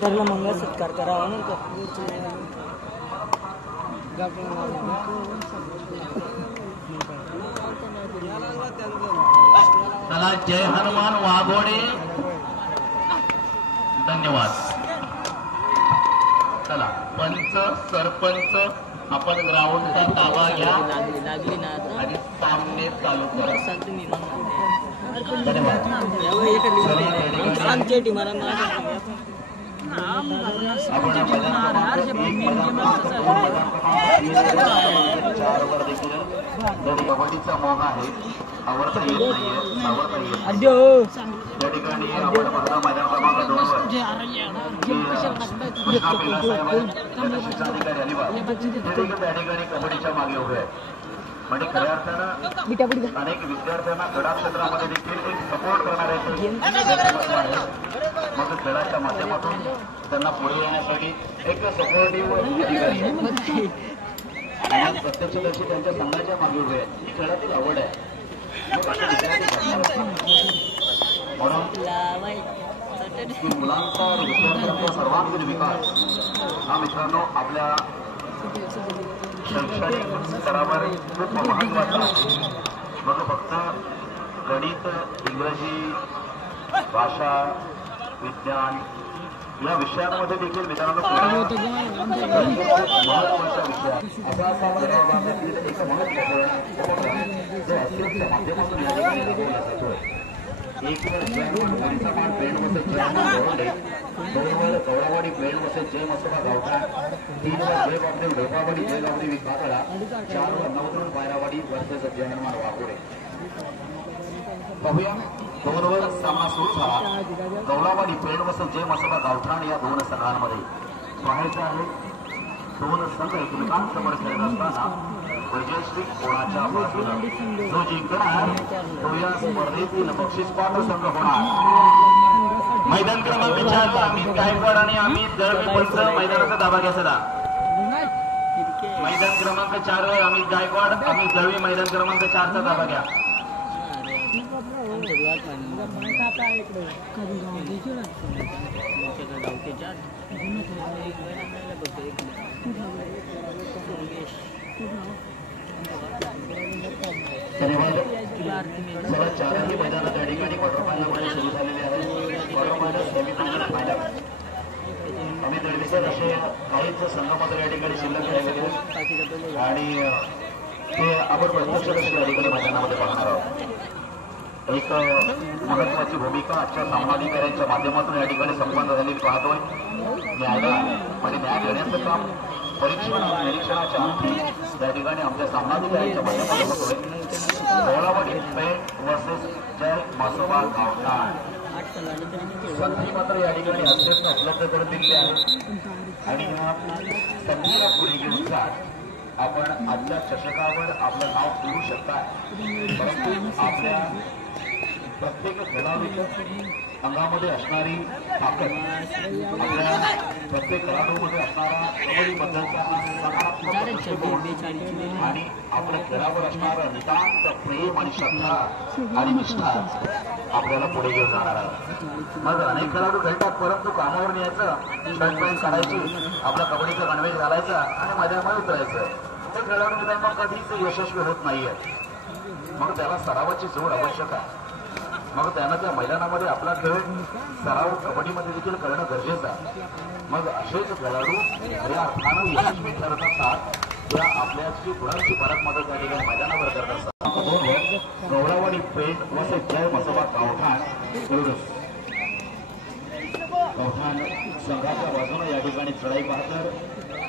त्याला मंगळ सत्कार करावा ना चला जय हनुमान वाघोडे धन्यवाद। चला पंच सरपंच आपण ग्राउंडचा ताबा घ्या आणि सामने चालू करा। धन्यवाद। कबड्डीचा मोह आहे आवडता येत नाहीये आवडता येत त्या ठिकाणी आपण महिला मैदान क्रमांक 2 वर शिक्षणाधिकारी अलिबाग त्या ठिकाणी कबड्डीच्या मागे उभे आहेत। म्हणजे खऱ्या अर्थानं अनेक विद्यार्थ्यांना क्रीडा क्षेत्रामध्ये देखील एक सपोर्ट करणारे मग खेळाच्या माध्यमातून त्यांना पुढे येण्यासाठी एक सपोर्टिव्ह अधिकारी प्रत्यक्षदर्शी त्यांच्या संघाच्या मागे उभे आहेत। ही खेळातील आवड आहे म्हणून मुलांचा विद्यार्थ्यांचा सर्वांगीण विकास हा मित्रांनो आपल्या शैक्षणिक स्तरावर खूप महत्वाचा आहे। मग फक्त गणित इंग्रजी भाषा विज्ञान या विषयांमध्ये देखील मित्रांनो महत्वाचा विषय असा एक महत्वाचा एक पेंड वसत गौरावाडी पेंड वसत जय मसोबा गावठा 3 वर जय बापदेव ढोकावाडी जय गावडी विकाकडा 4 वर नवद्रुण बायरावाडी वर्सेस जय हनुमान वाघोडे। बघूया 2 वर सामना सुरू झाला। गौरावाडी पेंड वसत जय मसोबा गावठाण या 2 संघांमध्ये पाहायचं आहे 2 संघ एकमेकांसमोर खेळत असताना विजयश्री कोणाच्या बाजूला जो जिंकणार तो या स्पर्धेतील बक्षीसपात्र संघ होणार। मैदान क्रमांक 4 ला अमित गायकवाड आणि अमित दळवी पंच मैदानाचा दाबा घ्या सदा। मैदान क्रमांक 4 वर अमित गायकवाड अमित दळवी मैदान क्रमांक 4 चा दाबा घ्या। धन्यवाद। सर्व 4ही मैदान त्या ठिकाणी क्वार्टर फायनलमध्ये सुरू झालेले आहेत। क्वार्टर फायनल सेमीफायनल फायनल आम्ही दळवीसर असे काहीच संघामध्ये या ठिकाणी शिल्लक राहिलेले आणि ते आपण प्रत्यक्षदर्शी या ठिकाणी मैदानामध्ये पाहणार आहोत। एक महत्वाची भूमिका आजच्या सामनाधिकाऱ्यांच्या माध्यमातून या ठिकाणी संपन्न झालेली पाहतोय। न्यायदान म्हणजे न्याय देण्याचं काम निरीक्षणाच्या अंती त्या ठिकाणी आमच्या सामनाधिकाऱ्यांच्या माध्यमातून होतोय। गौरावाडी पेंड वर्सेस जय मसोबा गावठाण संधी मात्र या ठिकाणी अत्यंत उपलब्ध करून दिलेली आहे आणि संधीला पुढे घेऊन जात आपण आजच्या चषकावर आपलं नाव पुरू शकता। परंतु आपल्या प्रत्येक खेळाडूच्या अंगामध्ये असणारी ताकद आपल्या प्रत्येक खेळाडूमध्ये असणारा कबड्डीबद्दलचा सकारात्मक दृष्टिकोन आणि आपल्या खेळावर असणारं नितांत प्रेम आणि श्रद्धा आणि निष्ठा आपल्याला पुढे घेऊन जाणार आहे। मग अनेक खेळाडू खेळतात परंतु कामावर न्यायचं शर्ट पॅन्ट काढायची आपला कबड्डीचा गणवेश घालायचा आणि मैदानामध्ये उतरायचं ते खेळाडू मित्रांनो कधीच यशस्वी होत नाहीये। मग त्याला सरावाची जोड आवश्यक आहे। मग त्यानं त्या मैदानामध्ये आपला खेळ सराव कबड्डीमध्ये देखील करणं गरजेचं आहे। मग असेच खेळाडू खऱ्या अर्थानं यशस्वी ठरत असतात त्या आपल्याची गुणांची परत मदत त्या ठिकाणी मैदानावर करत असतात। गौरावाडी पेंड वसत जय मसोबा गावठाण गावठाण संघाच्या बाजूने या ठिकाणी चढाई पाहतर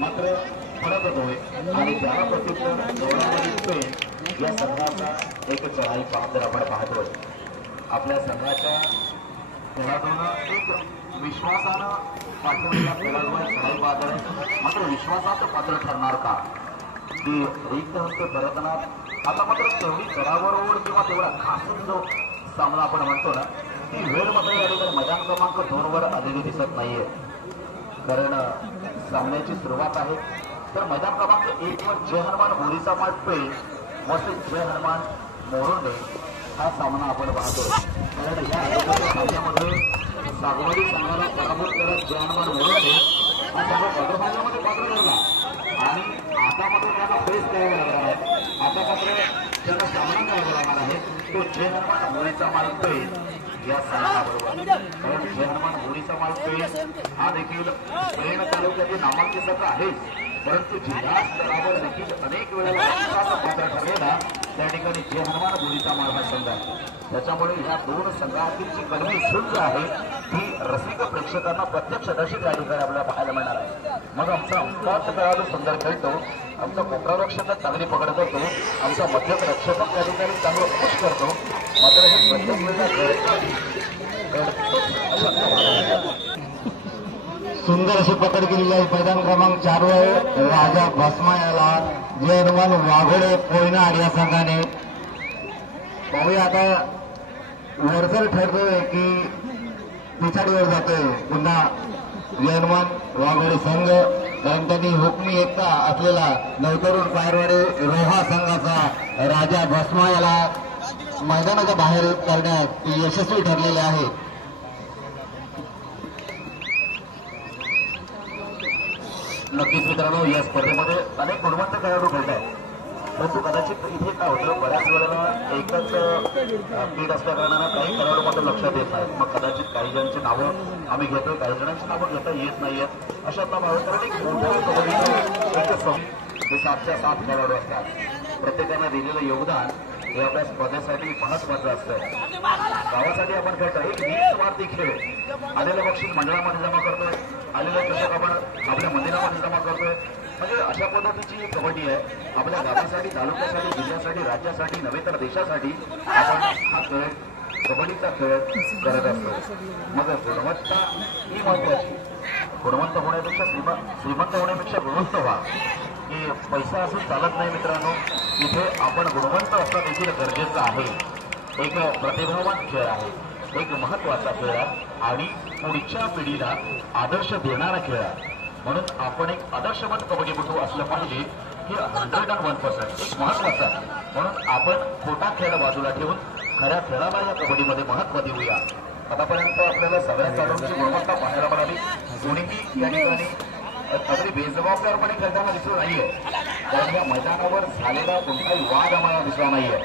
मात्र फरक होतोय आणि त्याला प्रत्युत्तर गौरावाडी पेंड या संघाचा एक चढाई पाहतर आपण पाहतोय। आपल्या संघाच्या खेळाडूंना एक विश्वासानं पाठवलेल्या खेळाडूला चढाई पाहतर मात्र विश्वासात पात्र ठरणार का की रिक्त हस्त करतनाथ आता मात्र तेवढी चढावरोड किंवा तेवढा खास जो सामना आपण म्हणतो ना ती वेळ मात्र या ठिकाणी मैदान क्रमांक 2 वर आलेली दिसत नाहीये। कारण सामन्याची सुरुवात आहे तर मैदान क्रमांक 1 वर जय हनुमान बोरीचा माठ पेंड वसत जय हनुमान मोरोंडे हा सामना आपण पाहतोय. कारण या अगोदरच्या सामन्यामध्ये सागवाडी संघाला पराभूत करत जयहनुमान मोरे हा संघ क्वार्टर फायनलमध्ये पात्र ठरला आणि आता मात्र त्यांना फेस करायला लागणार आहे. आता मात्र ज्यांना सामना करावा लागणार आहे तो जयहनुमान मोरेचा मालक या संघाबरोबर. कारण जयहनुमान मोरेचा मालक हा देखील पेण तालुक्यातील नामांकित संघ आहे, परंतु जिल्हा स्तरावर देखील अनेक वेळेला पात्र ठरलेला त्या ठिकाणी जयहनुमान मोरेचा मालक संघ आहे. त्याच्यामुळे या दोन संघातील जी कलमी झुंज आहे ती रसिक प्रेक्षकांना प्रत्यक्षदर्शी त्या ठिकाणी आपल्याला पाहायला मिळणार आहे. मग आमचा अंकात खेळाडू सुंदर खेळतो, आमचा कोपरा रक्षक चांगली पकड करतो, आमचा मध्यम रक्षक त्या ठिकाणी चांगलं पुश करतो. मात्र हे प्रत्येक वेळेला सुंदर अशी पकड केलेली आहे. मैदान क्रमांक 4 वर राजा भस्मा याला जयहनुमान वाघोडे पोयनाड या संघाने. पाहूया आता वरचर ठरतोय की पिछाडीवर जातोय पुन्हा जयहनुमान वाघोडे संघ. कारण त्यांनी हुकमी एकता असलेला नवतरुण पायरवाडी रोहा संघाचा राजा भस्मा याला मैदानाच्या बाहेर करण्यात यशस्वी ठरलेले आहे. नक्कीच मित्रांनो, या स्पर्धेमध्ये अनेक गुणवंत खेळाडू खेळत आहेत, परंतु कदाचित इथे काय होतं बऱ्याच वेळेला एकच पीठ असल्या कारणानं काही खेळाडू मात्र लक्षात येत नाहीत. मग कदाचित काही जणांची नावं आम्ही घेतोय, काही जणांची नावं घेता येत नाहीयेत. अशातला भाव कारण एक मोठ्या हे 7च्या 7 खेळाडू असतात. प्रत्येकानं दिलेलं योगदान हे आपल्या स्पर्धेसाठी महत्वाचं असतं. गावासाठी आपण खेळतो एक निस्वार्थी खेळ. आलेलं बक्षीस मंडळामध्ये जमा करतोय, आलेलं कृषक आपण आपल्या मंदिरामध्ये जमा करतोय. म्हणजे अशा पद्धतीची कबड्डी आहे. आपल्या गावासाठी, तालुक्यासाठी, जिल्ह्यासाठी, राज्यासाठी नव्हे तर देशासाठी आपण हा खेळ कबड्डीचा खेळ करत असतो. मग गुणवत्ता ही महत्वाची. गुणवंत होण्यापेक्षा श्रीमंत होण्यापेक्षा गुणवंत व्हा. की पैसा असून चालत नाही मित्रांनो, इथे आपण गुणवंत असणं देखील गरजेचं आहे. एक प्रतिभावान खेळ आहे, एक महत्वाचा खेळ आहे आणि पुढच्या पिढीला आदर्श देणारा खेळ आहे. म्हणून आपण एक आदर्शवंत कबड्डीपटू असलं पाहिजे हे 101% एक महत्वाचं आहे. म्हणून आपण खोटा खेळ बाजूला ठेवून खऱ्या खेळाला या कबड्डीमध्ये महत्व देऊया. आतापर्यंत आपल्याला सगळ्या खेळाडूंची गुणवत्ता पाहायला मिळाली. कोणीही या ठिकाणी अगदी बेजबाबदारपणे खेळताना दिसलं नाहीये. कारण या मैदानावर झालेला कोणताही वाद आम्हाला दिसला नाहीये.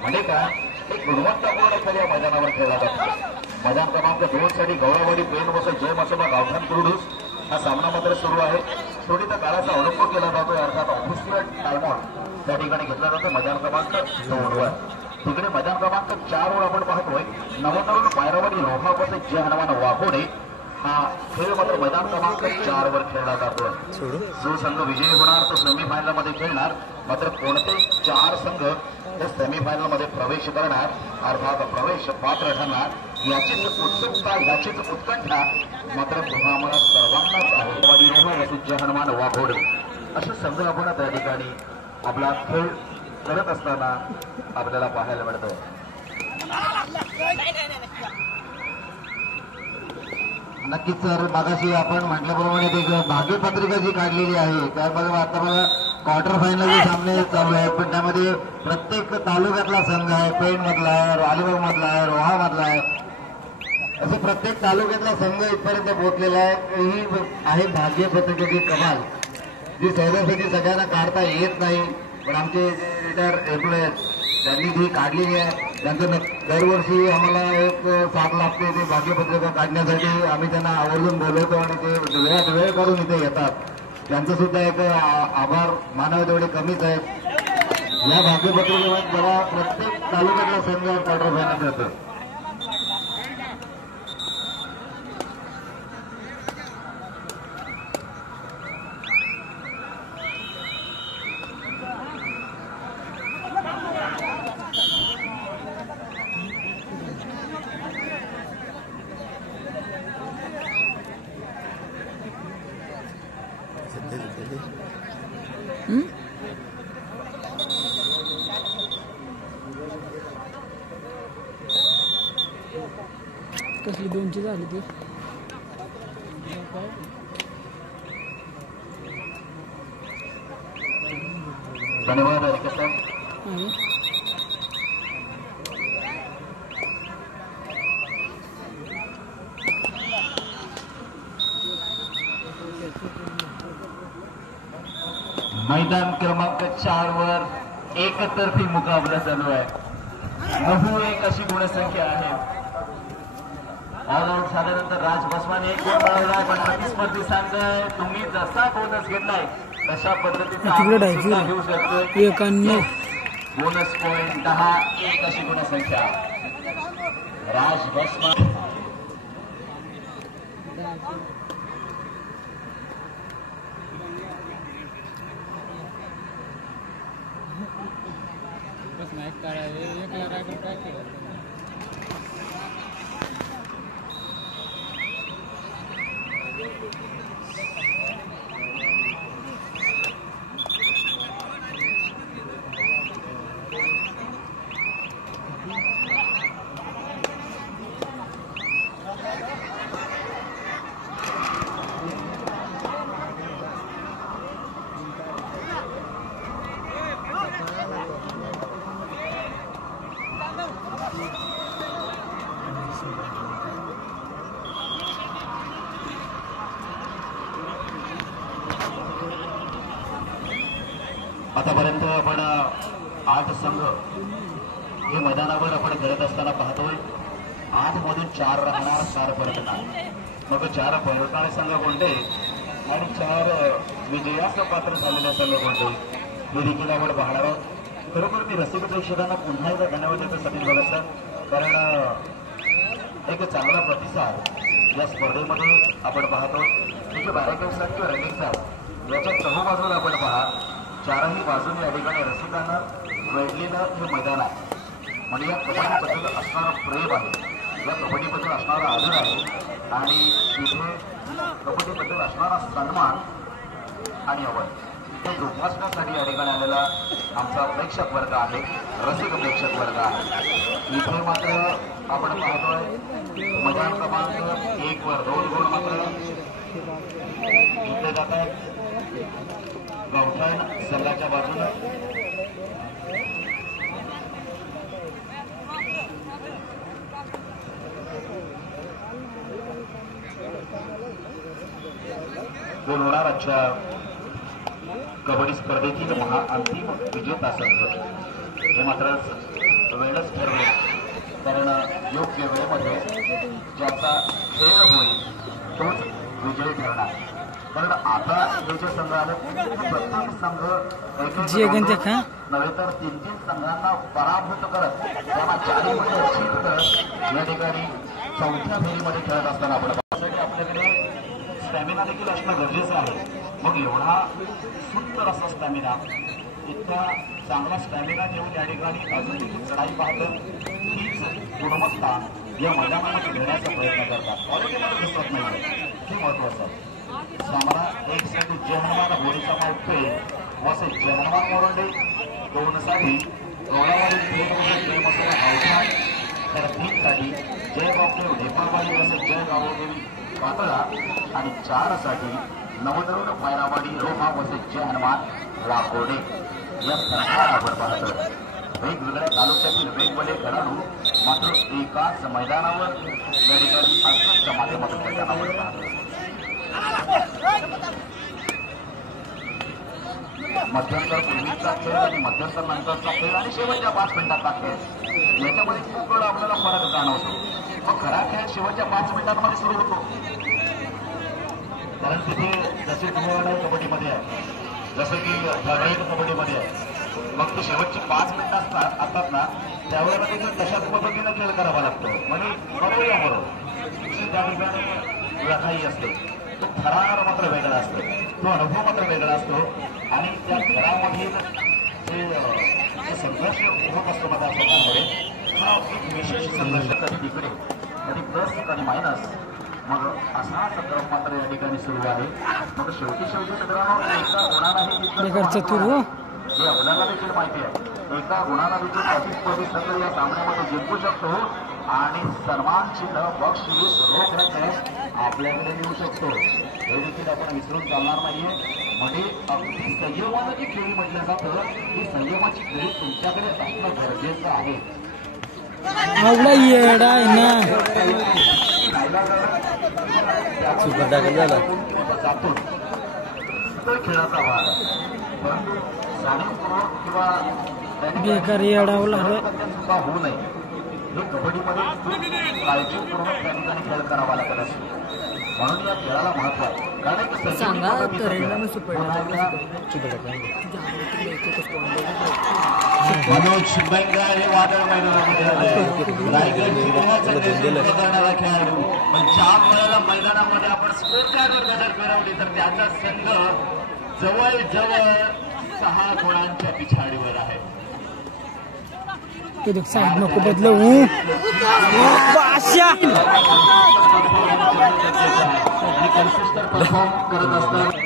म्हणजे काय, एक गुणवत्तापूर्ण खेळ या मैदानावर खेळला जातो. मैदान क्रमांक 2 साठी गौरावाडी पेन वसत जय मसोबा गावठाण कुरुडूस हा सामना मात्र सुरू आहे. शेवटी त्या काळाचा अवलंब केला जातो, अर्थात ऑफिशियल टाइमआउट त्या ठिकाणी घेतला जातो मैदान क्रमांक 2 वर. तिकडे मैदान क्रमांक 4 वर आपण पाहतोय नवतरुण पायरावाडी रोहा वसत जयहनुमान वाघोडे हा खेळ मात्र मैदान क्रमांक 4 वर खेळला जातो. जो संघ विजयी होणार तो सेमीफायनल मध्ये खेळणार. मात्र कोणते 4 संघ ते सेमीफायनल मध्ये प्रवेश करणार, अर्थात प्रवेश पात्र ठरणार, याचीच उत्सुकता, याचीच उत्कंठा मात्र आम्हाला सर्वांनाच आहे. रोहा वसत जयहनुमान वाघोडे असे संघ आपण त्या ठिकाणी आपला खेळ करत असताना आपल्याला पाहायला मिळतं. नक्कीच सर, मागाशी आपण म्हटल्याप्रमाणे ते भाग्यपत्रिका जी काढलेली आहे त्या बघा आता बघा क्वार्टर फायनलचे सामने चालू आहेत. पण त्यामध्ये प्रत्येक तालुक्यातला संघ आहे, पेण मधला आहे, अलिबाग मधला आहे, रोहा मधला आहे, असे प्रत्येक तालुक्यातला संघ इथपर्यंत पोहोचलेला आहे. ही आहे भाग्यपत्रिकेची कमाल, जी सहजासहजी सगळ्यांना काढता येत नाही. पण आमचे जे रिटायर एम्प्लॉय त्यांनी जी काढलेली आहे त्यांचं दरवर्षी आम्हाला एक साथ लागते ते भाग्यपत्रिका काढण्यासाठी. आम्ही त्यांना आवर्जून बोलवतो आणि ते वेळ काढून इथे येतात. त्यांचं सुद्धा एक आभार मानावे तेवढे कमीच आहेत. या भाग्यपत्रिकेवर बघा प्रत्येक तालुक्यातल्या संघ क्वार्टर फायनल येतो. कसली 2ची झाली ती. धन्यवाद. मैदान क्रमांक 4 वर एकतर्फी मुकाबला चालू आहे. 9-1 अशी गुणसंख्या आहे. ऑल आउट झाल्यानंतर राज बसवाने एक गोल मिळवलाय, पण प्रतिस्पर्धी सांगताय तुम्ही जसा बोनस घेतलाय तशा पद्धतीचा घेऊ शकतो. बोनस पॉइंट 10-1 अशी गुणसंख्या. राज बसवान आतापर्यंत आपण 8 संघ हे मैदानावर आपण करत असताना पाहतोय. 8 मधून 4 राहणार, 4 परतणार. मग 4 परतणारे संघ कोणते आणि 4 विजयास पात्र झालेले संघ कोणते हे देखील आपण पाहणार आहोत. खरोखर मी रसिक प्रेक्षकांना पुन्हा एकदा धन्यवाद देतो सचिन भगत सर, कारण एक चांगला प्रतिसाद या स्पर्धेमध्ये आपण पाहतो. म्हणजे बॅरेकेड्स किंवा रनिंगचा याच्या चहूबाजूला आपण पहा, 4ही बाजूने या ठिकाणी रसिकांना वेढलेलं हे मैदान आहे. म्हणजे या कबड्डीबद्दल असणारं प्रेम आहे, या कबड्डीबद्दल असणारा आदर आहे आणि इथे कबड्डीबद्दल असणारा सन्मान आणि आवड हे जोपासण्यासाठी या ठिकाणी आलेला आमचा प्रेक्षक वर्ग आहे, रसिक प्रेक्षक वर्ग आहे. इथे मात्र आपण पाहतोय मैदान क्रमांक 1 वर 2 गोल मात्र इथे जात आहेत गावठाण संघाच्या बाजूला. गोल होणार आजच्या कबड्डी स्पर्धेतील अंतिम विजेता संघ. हे मात्र वेळच ठरले, कारण योग्य वेळेमध्ये ज्याचा खेळ होईल तोच विजयी ठरणार. कारण आता हे जे संघ आले प्रत्येक संघ नव्हे तर 3-3 संघांना पराभूत करत त्यांना 4मध्ये अशीत करत या ठिकाणी 4थ्या फेरीमध्ये खेळत असताना आपण पाहतो. आपल्याकडे स्टॅमिना देखील असणं गरजेचं आहे. मग एवढा सुंदर असा स्टॅमिना, इतका चांगला स्टॅमिना घेऊन या ठिकाणी अजून देखील चढाई पाहतं. हीच गुणवत्ता या मैदानामध्ये घेण्याचा प्रयत्न करतात. क्वालिटीमध्ये दिसत नाही, हे महत्वाचं आहे. सामना एक साठी जय हनुमान होळीचा मागतोय वसे जय हनुमान मोरंडे, 2 साठी गौडावाडी जय मसाला गावठाण, तर 3 साठी जय बापदेव ढेपाळवाडी वसे जय गावदेवी पातळा आणि 4 साठी नवतरुण पैरावाडी रोहा वसे जय हनुमान वाकोडे. या संघाला आपण पाहतो वेगवेगळ्या तालुक्यातील वेगवेगळे खेळाडू मात्र एकाच मैदानावर या ठिकाणी संघर्षाच्या माध्यमातून खेळताना आपण पाहतो. मध्यंतर पूर्वीचा खेळ आणि मध्यंतर नंतरचा खेळ आणि शेवटच्या 5 मिनिटातला खेळ याच्यामध्ये खूप वेळा आपल्याला फरक जाणवतो. मग खरा खेळ शेवटच्या 5 मिनिटांमध्ये सुरू होतो, कारण तिथे जसे ठिकाण कबड्डीमध्ये आहे, जसं की ठराविक कबड्डीमध्ये आहे. मग ते शेवटची 5 मिनिटं असतात ना, त्यावेळेला देखील तशाच पद्धतीनं खेळ करावा लागतो. म्हणजे बरोबर त्या ठिकाणी लढाई असते, तो थरार मात्र वेगळा असतो, तो अनुभव मात्र वेगळा असतो. आणि त्या घरामधील जे संघर्ष होत असतो मतदारसंघामध्ये, हा एक विशेष संघर्ष कधी तिकडे कधी प्लस कधी मायनस, मग असाच क्रम मात्र या ठिकाणी सुरू आहे. मग शेवटी मित्रांनो एका गुणालाही हे आपल्याला देखील माहिती आहे, एका गुणाला देखील प्रतिस्पर्धी संघ या सामन्यामध्ये जिंकू शकतो आणि सन्मान चिन्ह बक्षीस रोख रक्कम आपल्याकडे मिळू शकतो. हे देखील आपण विसरून चालणार नाहीये. म्हणजे अगदी संयमानं जी खेळी म्हटलं जातं, ही संयमाची खेळी तुमच्याकडे असणं गरजेचं आहे. जातो सुंदर खेळाचा भाग परंतु जाणीवपूर्वक किंवा बेकारी अडावला सुद्धा होऊ नये हे कबड्डीमध्ये खूप काळजीपूर्वक त्या ठिकाणी खेळ करावा लागत असतो. म्हणून या खेळाला महत्व आहे. कारण सांगा तरेला सुपर मनोज बेंगाळ हे वादळ मैदानामध्ये आले. रायगड जिल्ह्याचा नेतृत्व करणारा खेळाडू पण ज्या वेळेला मैदानामध्ये आपण स्कोर कार्डवर नजर फिरवली तर त्याचा संघ जवळजवळ 6 गुणांच्या पिछाडीवर आहे. साईड नको बदलवू बादशाह कन्सिस्टंट परफॉर्म करत असतात.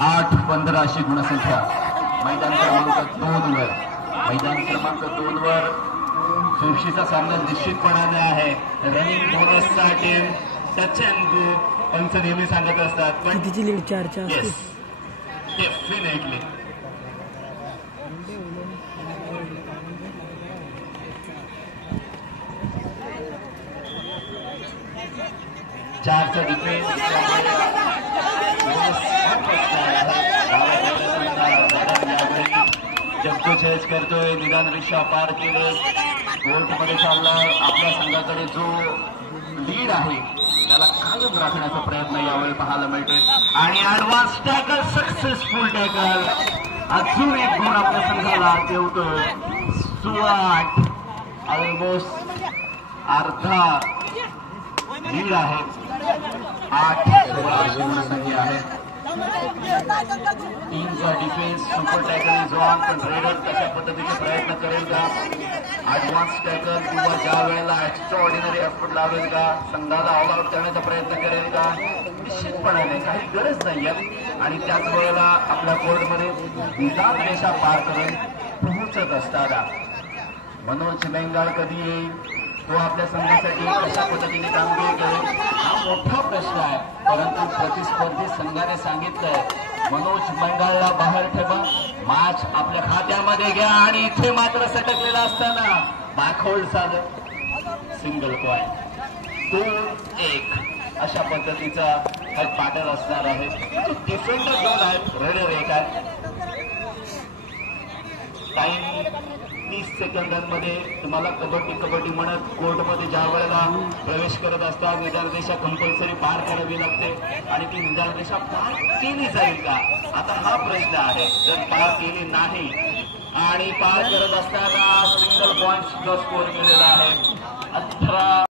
आठ 15 अशी गुणसंख्या मैदान क्रमांक 2 वर. मैदान क्रमांक 2 वर चुरशीचा सामना निश्चितपणाने आहे. रनिंग बोनसचा टीम टच अँड गो पंच नेहमी सांगत असतात पण कितीची लीड 4 येस डेफिनेटली चारचा डिफेन्स जगदोचेस करतोय. निदान रिक्षा पार केले. कोर्टमध्ये चालला. आपल्या संघाकडे जो लीड आहे त्याला कायम राखण्याचा प्रयत्न यावेळी पाहायला मिळतोय. आणि ऍडव्हान्स टॅकल सक्सेसफुल टॅकल. अजून एक गुण आपल्या संघाला देवतोय. 16 ऑलमोस्ट अर्धा लीड आहे. 8 गुणसंख्या आहे. टीमचा defence super tackle is on पण रेडर कशा पद्धतीचे प्रयत्न करेल का. ऍडव्हान्स टॅकल किंवा ज्या वेळेला एक्स्ट्रा ऑर्डिनरी एफर्ट लावेल का. संघाला ऑल आउट करण्याचा प्रयत्न करेल का. निश्चितपणाने काही गरज नाहीये. आणि त्याच वेळेला आपल्या कोर्टमध्ये निदान रेषा पार करून पोहोचत असताना मनोज बेंगाळ कधी येईल. तो आपल्या संघासाठी कशा पद्धतीने कामगिरी करेल हा मोठा प्रश्न आहे. परंतु प्रतिस्पर्धी संघाने सांगितलंय मनोज बेंगाळला बाहेर ठेवा. मॅच आपल्या खात्यामध्ये घ्या. आणि इथे मात्र सटकलेला असताना बॅकहोल्ड झालं. सिंगल पॉइंट 2-1 अशा पद्धतीचा हा पॅटर्न असणार आहे. डिफेंडर 2 आहेत. रेडर 1 आहे. टाइम 30 सेकंदांमध्ये तुम्हाला कबड्डी म्हणत कोर्टमध्ये ज्या वेळेला प्रवेश करत असतात निदान रेषा कंपल्सरी पार करावी लागते. आणि ती निदान रेषा पार केली जाईल का आता हा प्रश्न आहे. जर पार केली नाही आणि पार करत असताना सिंगल पॉइंट सुद्धा स्कोर केलेला आहे. 18